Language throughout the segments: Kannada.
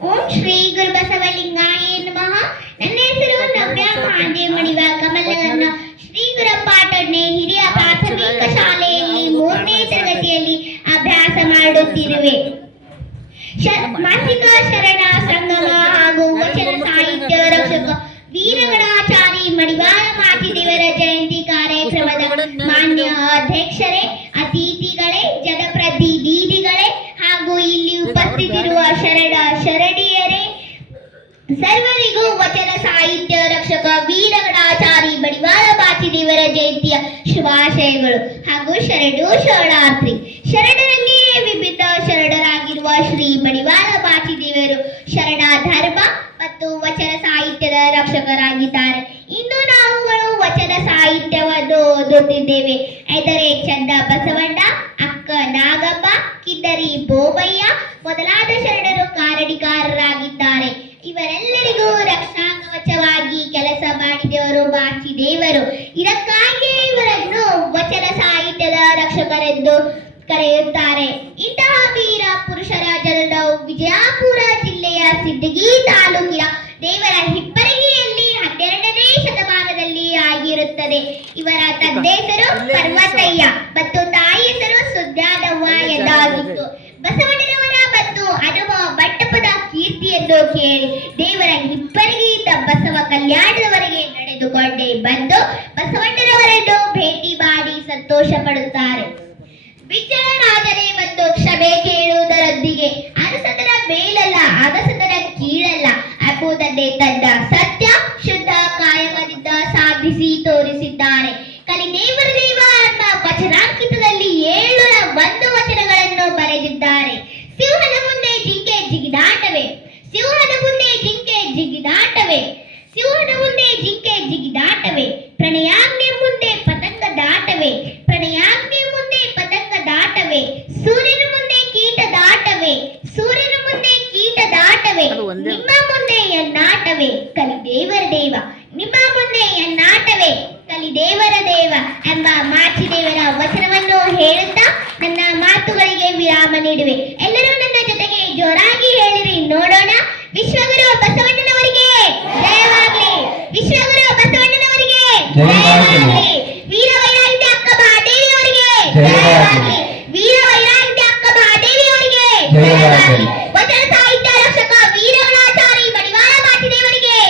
ಓಂ ಶ್ರೀ ಗುರು ಬಸವಲಿಂಗಾಯ ನಮಃ. ನನ್ನ ಹೆಸರು ನವ್ಯ ಮಹಾದೇವ್ ಮಣಿವ ಕಮಲಗನ್ನ ಶ್ರೀ ಗುರು ಪಾಟಡ್ನೆ ಹಿರಿಯ ಪ್ರಾಥಮಿಕ ಶಾಲೆಯಲ್ಲಿ ಮೂರನೇ ತರಗತಿಯಲ್ಲಿ ಅಭ್ಯಾಸ ಮಾಡುತ್ತಿರುವೆ. ಮಾಸಿಕ ಶರಣ ಸಂಗಮ ಹಾಗೂ ವಚನ ಸಾಹಿತ್ಯ ರಕ್ಷಕ ವೀರಗಣಾಚಾರಿ ಮಡಿವಾಳ ಉಪಸ್ಥಿತಿರುವ ಶರಣ ಶರಣಿಯರೇ, ಸರ್ವರಿಗೂ ವಚನ ಸಾಹಿತ್ಯ ರಕ್ಷಕ ವೀರಗಣಾಚಾರಿ ಬಡಿವಾಳ ಬಾಚಿದೇವರ ಜಯಂತಿಯ ಶುಭಾಶಯಗಳು. ಹಾಗೂ ಶರಣು ಶರಣಾರ್ಥಿ ಶರಣರಲ್ಲಿಯೇ ವಿಭಿನ್ನ ಶರಣರಾಗಿರುವ ಶ್ರೀ ಬಡಿವಾಳ ಬಾಚಿದೇವರು ಶರಣ ಧರ್ಮ ಮತ್ತು ವಚನ ಸಾಹಿತ್ಯದ ರಕ್ಷಕರಾಗಿದ್ದಾರೆ. ಇಂದು ನಾವುಗಳು ವಚನ ಸಾಹಿತ್ಯವನ್ನು ಓದುತ್ತಿದ್ದೇವೆ. ಎಂದರೆ ಚಂದ ಬಸವಣ್ಣ, ಅಕ್ಕ ನಾಗಪ್ಪ ಕಿತ್ತರಿ ಬೋಬಯ್ಯ ಮೊದಲಾದ ಶರಣರು ಕಾರಣಿಕಾರರಾಗಿದ್ದಾರೆ ಇವರೆಲ್ಲರಿಗೂ ರಕ್ಷಾಂಗವಚವಾಗಿ ಕೆಲಸ ಮಾಡಿದವರು ಬಾಚಿ ದೇವರು. ಇದಕ್ಕಾಗಿಯೇ ಇವರನ್ನು ವಚನ ಸಾಹಿತ್ಯದ ರಕ್ಷಕರೆಂದು ಕರೆಯುತ್ತಾರೆ. ಇಂತಹ ವೀರ ಪುರುಷರ ವಿಜಯಪುರ ಜಿಲ್ಲೆಯ ಸಿದ್ದಗಿ ತಾಲೂಕಿನ ದೇವರ ಹಿಪ್ಪರಗಿಯಲ್ಲಿ ಹನ್ನೆರಡನೇ ಶತಮಾನದಲ್ಲಿ ಆಗಿರುತ್ತದೆ. ಇವರ ತಂದೆ ಹೆಸರು ಪರ್ವತಯ್ಯ. ಕೀರ್ತಿಯನ್ನು ಕೇಳಿ ದೇವರ ಹಿಪ್ಪರಿಗೆಯಿಂದ ಬಸವ ಕಲ್ಯಾಣದವರೆಗೆ ನಡೆದುಕೊಂಡೇ ಬಂದು ಬಸವಣ್ಣನವರನ್ನು ಭೇಟಿ ಮಾಡಿ ಸಂತೋಷ ಪಡುತ್ತಾರೆ. ವಿಜಯರಾಜನೇ ಮತ್ತು ಕ್ಷಮೆ ಕೇಳುವುದರೊಂದಿಗೆ ಅರಸತನ ಮೇಲಲ್ಲ ಅಗಸತನ ಕೀಳಲ್ಲ ಎಂಬುದನ್ನೇ ತಂದ ಸತ್ಯ ಶುದ್ಧ ಕಾಯಕದಿಂದ ಸಾಧಿಸಿ ತೋರಿಸಿದ್ದಾರೆ. ಕಲಿ ದೇವರ ದೇವ ಎಂಬ ವಚನಾಂಕಿತದಲ್ಲಿ ಏಳು ಒಂದು ವಚನಗಳನ್ನು ಬರೆದಿದ್ದಾರೆ. ಒಂದೇ. ನಿಮ್ಮ ಮುಂದೆ ಎನ್ನಾಟವೇ ಕಲಿ ದೇವರ ದೇವ ನಿಮ್ಮ ಮುಂದೆ ಎನ್ನಾಟವೇ ಕಲಿ ದೇವರ ದೇವ ಎಂಬ ಮಾಚಿದೇವರ ವಚನವನ್ನು ಹೇಳುತ್ತಾ ನನ್ನ ಮಾತುಗಳಿಗೆ ವಿರಾಮ ನೀಡುವೆ ಎಲ್ಲರೂ ನನ್ನ ಜೊತೆಗೆ ಜೋರಾಗಿ ಹೇಳಿರಿ ನೋಡೋಣ ವಿಶ್ವಗುರು ಬಸವಣ್ಣನವರಿಗೆ ಜಯವಾಗಲಿ ವಿಶ್ವಗುರು ಬಸವಣ್ಣನವರಿಗೆ ಜಯವಾಗಲಿ. ವೀರ ವೈರಾಗ್ಯ ಅಕ್ಕ ಮಹಾದೇವಿ ಅವರಿಗೆ ಜಯವಾಗಲಿ. ವೀರ ವೈರಾಗ್ಯ ಅಕ್ಕ ಮಹಾದೇವಿ ಅವರಿಗೆ ಜಯವಾಗಲಿ. ವಚನ ಸಾಹಿತ್ಯ ರಕ್ಷಕ ವೀರಗಣಾಚಾರಿ ಮಡಿವಾಳ ಮಾಚಿದೇವರಿಗೆ ಜಯವಾಗಲಿ. ವಚನ ಸಾಹಿತ್ಯ ರಕ್ಷಕ ವೀರಗಣಾಚಾರಿ ಮಡಿವಾಳ ಮಾಚಿದೇವರಿಗೆ ಜಯವಾಗಲಿ ಡಾಕ್ಟರ್ ಚನ್ನಬಸವ ದೇವರಿಗೆ ಜಯವಾಗಲಿ ಡಾಕ್ಟರ್ ಚನ್ನಬಸವ ದೇವರಿಗೆ ಜಯವಾಗಲಿ ಡಾಕ್ಟರ್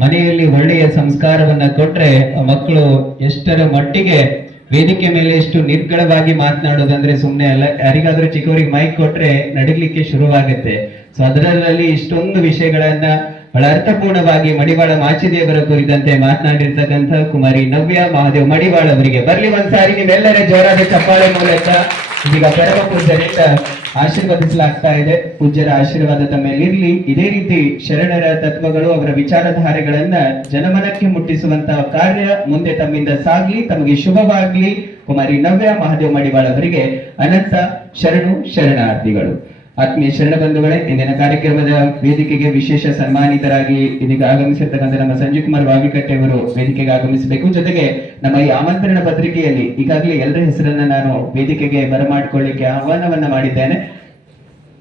ಮನೆಯಲ್ಲಿ ಒಳ್ಳೆಯ ಸಂಸ್ಕಾರವನ್ನ ಕೊಟ್ರೆ ಮಕ್ಕಳು ಎಷ್ಟರ ಮಟ್ಟಿಗೆ ವೇದಿಕೆ ಮೇಲೆ ಎಷ್ಟು ನಿರ್ಗಳವಾಗಿ ಮಾತನಾಡೋದಂದ್ರೆ ಸುಮ್ಮನೆ ಅಲ್ಲ, ಯಾರಿಗಾದ್ರೂ ಚಿಕ್ಕವರಿಗೆ ಮೈಕ್ ಕೊಟ್ರೆ ನಡಿಲಿಕ್ಕೆ ಶುರುವಾಗುತ್ತೆ. ಸೊ ಅದರಲ್ಲಿ ಇಷ್ಟೊಂದು ವಿಷಯಗಳನ್ನ ಬಹಳ ಅರ್ಥಪೂರ್ಣವಾಗಿ ಮಡಿವಾಳ ಮಾಚಿದೇವರ ಕುರಿತಂತೆ ಮಾತನಾಡಿರ್ತಕ್ಕಂಥ ಕುಮಾರಿ ನವ್ಯ ಮಹಾದೇವ್ ಮಡಿವಾಳ ಅವರಿಗೆ. ಬರ್ಲಿ ಒಂದ್ಸಾರಿ ನೀವೆಲ್ಲರ ಜೋರಾದ ಚಪ್ಪಾಳೆ ಮೂಲಕ ಈಗ ಪರಮ ಪೂಜ್ಯರಿಂದ ಆಶೀರ್ವದಿಸಲಾಗ್ತಾ ಇದೆ. ಪೂಜ್ಯರ ಆಶೀರ್ವಾದ ತಮ್ಮ ಮೇಲಿರಲಿ ಇದೇ ರೀತಿ ಶರಣರ ತತ್ವಗಳು ಅವರ ವಿಚಾರಧಾರೆಗಳನ್ನ ಜನಮನಕ್ಕೆ ಮುಟ್ಟಿಸುವಂತಹ ಕಾರ್ಯ ಮುಂದೆ ತಮ್ಮಿಂದ ಸಾಗ್ಲಿ, ತಮಗೆ ಶುಭವಾಗ್ಲಿ. ಕುಮಾರಿ ನವ್ಯ ಮಹಾದೇವ್ ಮಡಿವಾಳ ಅವರಿಗೆ ಅನಂತ ಶರಣು ಶರಣಾರ್ಥಿಗಳು. ಆತ್ಮೀಯ ಶರಣ ಬಂಧುಗಳೇ, ಇಂದಿನ ಕಾರ್ಯಕ್ರಮದ ವೇದಿಕೆಗೆ ವಿಶೇಷ ಸನ್ಮಾನಿತರಾಗಿ ಇದೀಗ ಆಗಮಿಸಿರ್ತಕ್ಕಂಥ ನಮ್ಮ ಸಂಜೀವ್ ಕುಮಾರ್ ಅವರು ವೇದಿಕೆಗೆ ಆಗಮಿಸಬೇಕು. ಜೊತೆಗೆ ನಮ್ಮ ಈ ಆಮಂತ್ರಣ ಪತ್ರಿಕೆಯಲ್ಲಿ ಈಗಾಗಲೇ ಎಲ್ಲರ ಹೆಸರನ್ನ ನಾನು ವೇದಿಕೆಗೆ ಬರಮಾಡಿಕೊಳ್ಳಿಕ್ಕೆ ಆಹ್ವಾನವನ್ನ ಮಾಡಿದ್ದೇನೆ.